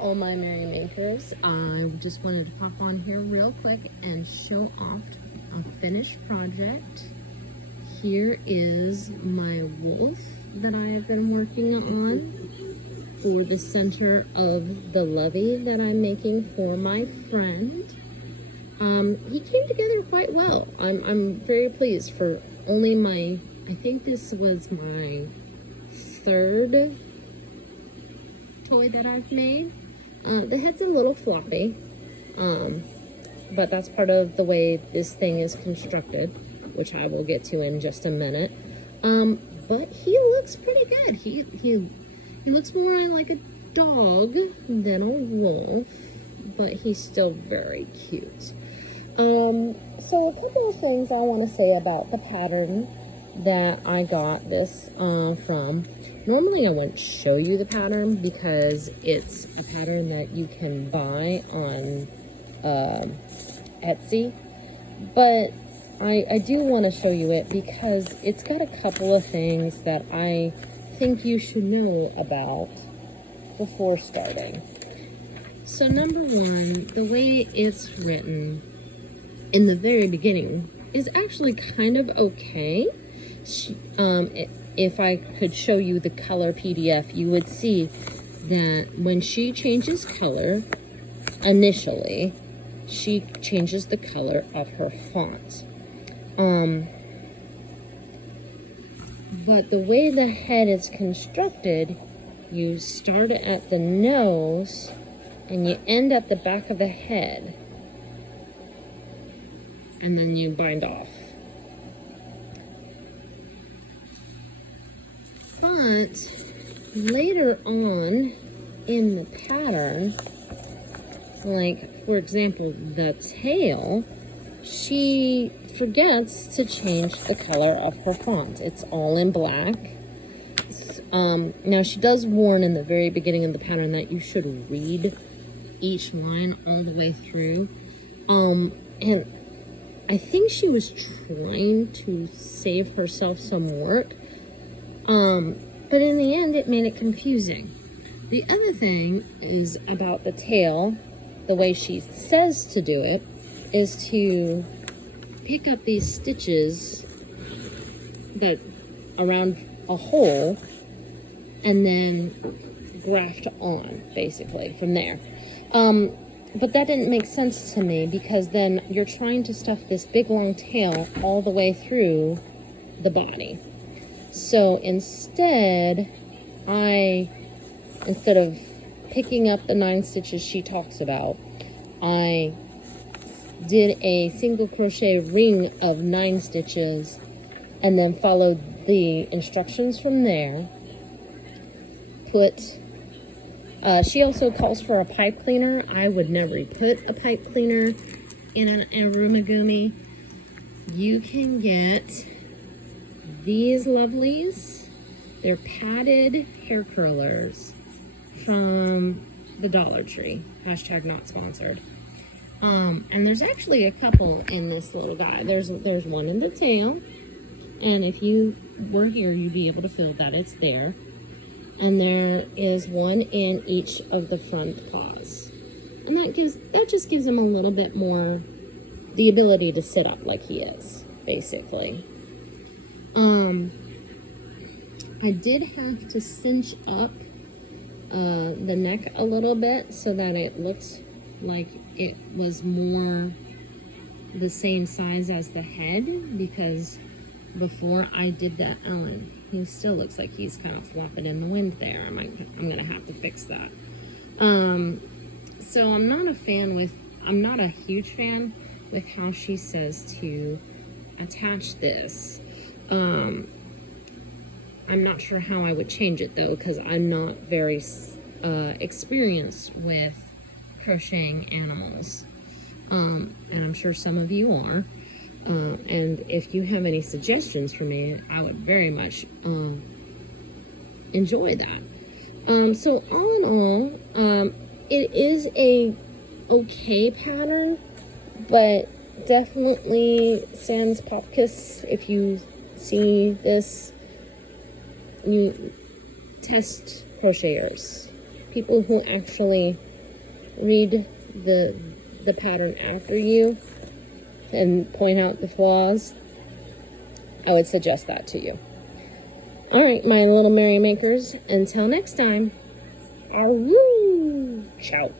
all my merry makers. I just wanted to pop on here real quick and show off a finished project. Here is my wolf that I've been working on for the center of the lovey that I'm making for my friend. He came together quite well. I'm very pleased. For only I think this was my third toy that I've made. The head's a little floppy, but that's part of the way this thing is constructed, which I will get to in just a minute. But he looks pretty good. He looks more like a dog than a wolf, but he's still very cute. So a couple of things I want to say about the pattern that I got this from. Normally I wouldn't show you the pattern because it's a pattern that you can buy on Etsy, but I do want to show you it because it's got a couple of things that I think you should know about before starting. So number one, the way it's written in the very beginning is actually kind of okay. If I could show you the color PDF, you would see that when she changes color, initially, she changes the color of her font. But the way the head is constructed, you start at the nose and you end at the back of the head, and then you bind off. But later on in the pattern, like for example the tail, she forgets to change the color of her font. It's all in black. Now she does warn in the very beginning of the pattern that you should read each line all the way through. And I think she was trying to save herself some work. But in the end, it made it confusing. The other thing is about the tail. The way she says to do it is to pick up these stitches that around a hole and then graft on, basically, from there. But that didn't make sense to me because then you're trying to stuff this big long tail all the way through the body. So instead of picking up the 9 stitches she talks about, I did a single crochet ring of 9 stitches and then followed the instructions from there. She also calls for a pipe cleaner. I would never put a pipe cleaner in an Arumagumi. You can get these lovelies. They're padded hair curlers from the Dollar Tree. Hashtag not sponsored. And there's actually a couple in this little guy. There's one in the tail, and if you were here, you'd be able to feel that it's there. And there is one in each of the front paws, and that just gives him a little bit more the ability to sit up like he is, basically. I did have to cinch up the neck a little bit so that it looked like it was more the same size as the head, because before I did that, he still looks like he's kind of flopping in the wind there. I'm gonna have to fix that. So I'm not a huge fan with how she says to attach this. I'm not sure how I would change it though, because I'm not very experienced with crocheting animals. And I'm sure some of you are. And if you have any suggestions for me, I would very much enjoy that. So all in all, it is a okay pattern, but definitely sans Popkiss. If you see this, you test crocheters. people who actually read the pattern after you and point out the flaws, I would suggest that to you. All right, my little merrymakers, until next time, ciao.